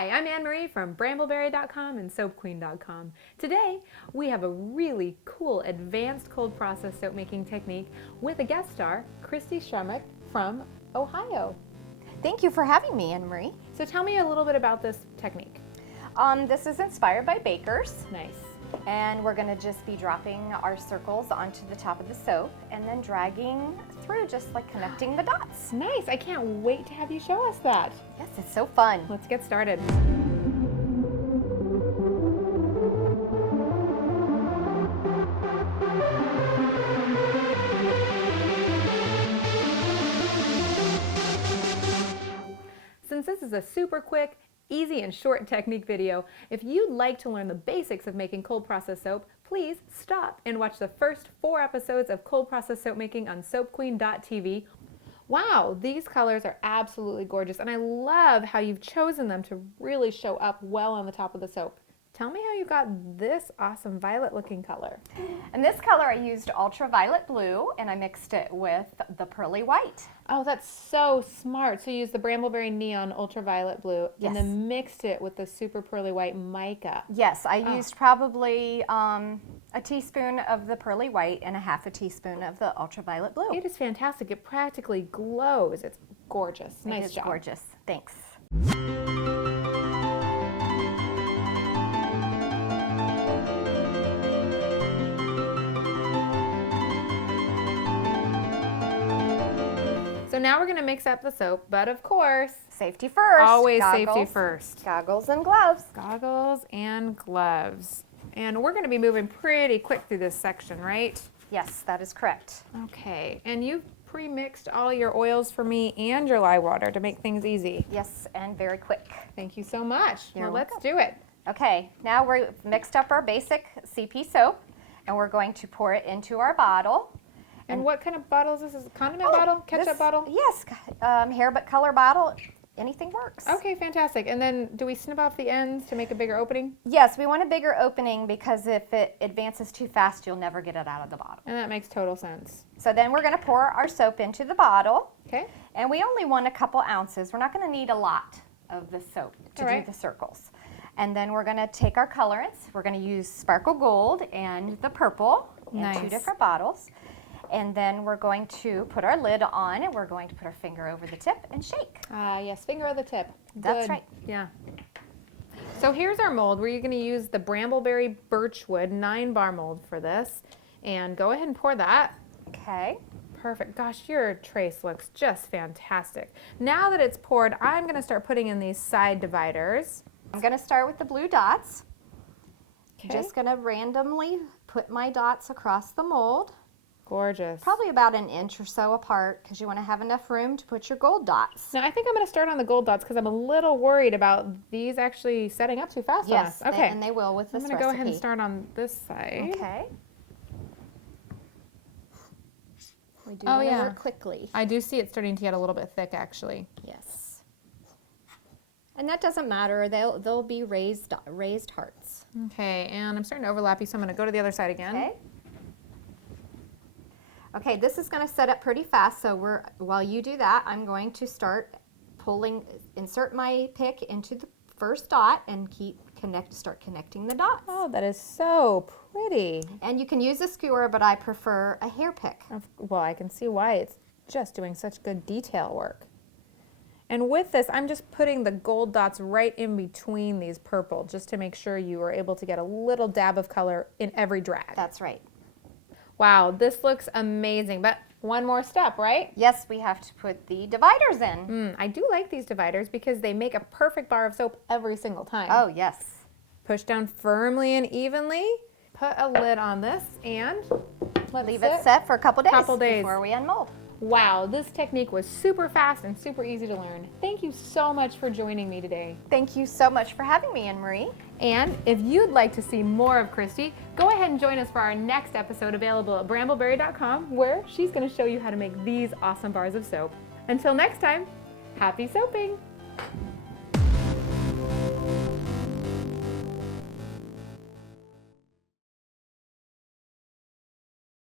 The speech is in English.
Hi, I'm Anne-Marie from brambleberry.com and soapqueen.com. Today, we have a really cool advanced cold process soap making technique with a guest star, Kristy Schemrich from Ohio. Thank you for having me, Anne-Marie. So tell me a little bit about this technique. This is inspired by bakers. Nice. And we're gonna just be dropping our circles onto the top of the soap and then dragging through, just like connecting the dots. Nice, I can't wait to have you show us that. Yes, it's so fun. Let's get started. Since this is a super quick, easy and short technique video, if you'd like to learn the basics of making cold process soap, please stop and watch the first 4 episodes of cold process soap making on soapqueen.tv. Wow, these colors are absolutely gorgeous, and I love how you've chosen them to really show up well on the top of the soap. Tell me how you got this awesome violet looking color. And this color I used ultraviolet blue and I mixed it with the pearly white. Oh, that's so smart. So you used the brambleberry neon ultraviolet blue and Yes. then mixed it with the super pearly white mica. Yes, I used probably a teaspoon of the pearly white and a half a teaspoon of the ultraviolet blue. It is fantastic. It practically glows. It's gorgeous. Nice job. Gorgeous. Thanks. So now we're going to mix up the soap, but of course, Safety first. always Goggles, safety first. Goggles and gloves. Goggles and gloves. And we're going to be moving pretty quick through this section, right? Yes, that is correct. Okay, and you've pre-mixed all your oils for me and your lye water to make things easy. Yes, and very quick. Thank you so much. You're Well, let's welcome. do it. Okay, now we've mixed up our basic CP soap and we're going to pour it into our bottle. And what kind of bottle is this? Is it a condiment bottle? Ketchup This- bottle? Yes, hair but color bottle. Anything works. Okay, fantastic. And then do we snip off the ends to make a bigger opening? Yes, we want a bigger opening because if it advances too fast, you'll never get it out of the bottle. And that makes total sense. So then we're going to pour our soap into the bottle. Okay. And we only want a couple ounces. We're not going to need a lot of the soap to All right. do the circles. And then we're going to take our colorants. We're going to use Sparkle Gold and the purple in Nice. 2 different bottles. And then we're going to put our lid on and we're going to put our finger over the tip and shake. Yes, finger of the tip. That's Good. right. Yeah. So here's our mold. We're going to use the Brambleberry Birchwood 9-bar mold for this. And go ahead and pour that. Okay. Perfect. Gosh, your trace looks just fantastic. Now that it's poured, I'm going to start putting in these side dividers. I'm going to start with the blue dots. Okay. Just going to randomly put my dots across the mold. Gorgeous. Probably about an inch or so apart because you want to have enough room to put your gold dots. Now I think I'm going to start on the gold dots because I'm a little worried about these actually setting up too fast Yes, on us. Okay. and they will with I'm this going to go ahead and recipe. start on this side. Okay. We do Oh, want to yeah. work quickly. I do see it starting to get a little bit thick actually. Yes. And that doesn't matter. They'll be raised hearts. Okay, and I'm starting to overlap you, so I'm going to go to the other side again. Okay. Okay, this is going to set up pretty fast. So while you do that, I'm going to start insert my pick into the first dot and start connecting the dots. Oh, that is so pretty. And you can use a skewer, but I prefer a hair pick. Well, I can see why. It's just doing such good detail work. And with this, I'm just putting the gold dots right in between these purple, just to make sure you are able to get a little dab of color in every drag. That's right. Wow, this looks amazing. But one more step, right? Yes, we have to put the dividers in. I do like these dividers because they make a perfect bar of soap every single time. Oh, yes. Push down firmly and evenly. Put a lid on this and let's Leave it set for a couple days, before we unmold. Wow, this technique was super fast and super easy to learn. Thank you so much for joining me today. Thank you so much for having me, Anne-Marie. And if you'd like to see more of Kristy, go ahead and join us for our next episode available at brambleberry.com, where she's going to show you how to make these awesome bars of soap. Until next time, happy soaping!